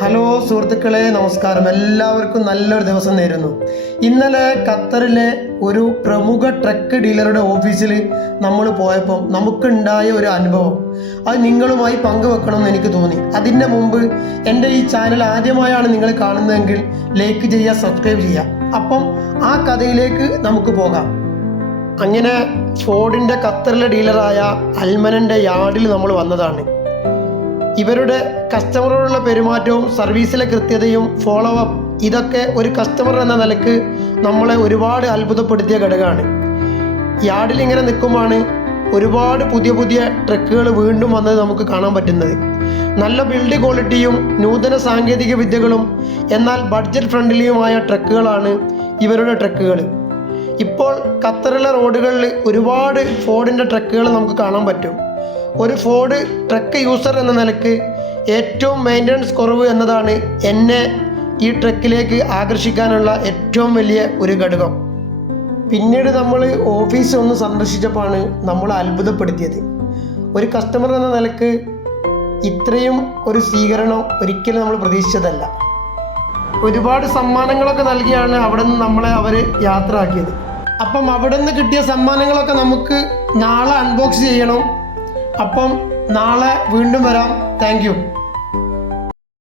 Hello സുഹൃത്തുക്കളെ, നമസ്കാരം. എല്ലാവർക്കും നല്ലൊരു ദിവസം നേരുന്നു. ഇന്നലെ ഖത്തറിലെ ഒരു പ്രമുഖ ട്രക്ക് ഡീലറുടെ ഓഫീസിൽ നമ്മൾ പോയപ്പോൾ നമുക്കുണ്ടായ ഒരു അനുഭവം അത് നിങ്ങളുമായി പങ്കുവെക്കണമെന്ന് എനിക്ക് തോന്നി. അതിൻ്റെ മുമ്പ് എൻ്റെ ഈ ചാനൽ ആദ്യമായാണ് നിങ്ങൾ കാണുന്നതെങ്കിൽ ലൈക്ക് ചെയ്യുക, സബ്സ്ക്രൈബ് ചെയ്യുക. അപ്പം ആ കഥയിലേക്ക് നമുക്ക് പോകാം. അങ്ങനെ ഫോർഡിൻ്റെ ഖത്തറിലെ ഡീലറായ അൽമനൻ്റെ യാർഡിൽ നമ്മൾ വന്നതാണ്. ഇവരുടെ കസ്റ്റമറോടുള്ള പെരുമാറ്റവും സർവീസിലെ കൃത്യതയും ഫോളോ അപ്പ് ഇതൊക്കെ ഒരു കസ്റ്റമർ എന്ന നിലക്ക് നമ്മളെ ഒരുപാട് അത്ഭുതപ്പെടുത്തിയ ഘടകമാണ്. യാർഡിൽ ഇങ്ങനെ നിൽക്കുമ്പോഴാണ് ഒരുപാട് പുതിയ പുതിയ ട്രക്കുകൾ വീണ്ടും വന്നത് നമുക്ക് കാണാൻ പറ്റുന്നത്. നല്ല ബിൽഡ് ക്വാളിറ്റിയും നൂതന സാങ്കേതിക വിദ്യകളും എന്നാൽ ബഡ്ജറ്റ് ഫ്രണ്ട്ലിയുമായ ട്രക്കുകളാണ് ഇവരുടെ ട്രക്കുകൾ. ഇപ്പോൾ ഖത്തറിലെ റോഡുകളിൽ ഒരുപാട് ഫോർഡിൻ്റെ ട്രക്കുകൾ നമുക്ക് കാണാൻ പറ്റും. ഒരു ഫോർഡ് ട്രക്ക് യൂസർ എന്ന നിലക്ക് ഏറ്റവും മെയിൻ്റനൻസ് കുറവ് എന്നതാണ് എന്നെ ഈ ട്രക്കിലേക്ക് ആകർഷിക്കാനുള്ള ഏറ്റവും വലിയ ഒരു ഘടകം. പിന്നീട് നമ്മൾ ഓഫീസ് ഒന്ന് സന്ദർശിച്ചപ്പോഴാണ് നമ്മൾ അത്ഭുതപ്പെടുത്തിയത്. ഒരു കസ്റ്റമർ എന്ന നിലക്ക് ഇത്രയും ഒരു സ്വീകരണം ഒരിക്കലും നമ്മൾ പ്രതീക്ഷിച്ചതല്ല. ഒരുപാട് സമ്മാനങ്ങളൊക്കെ നൽകിയാണ് അവിടെ നിന്ന് നമ്മളെ അവർ യാത്രയാക്കിയത്. അപ്പം അവിടെ നിന്ന് കിട്ടിയ സമ്മാനങ്ങളൊക്കെ നമുക്ക് നാളെ അൺബോക്സ് ചെയ്യണം. അപ്പം നാളെ വീണ്ടും വരാം. Thank you.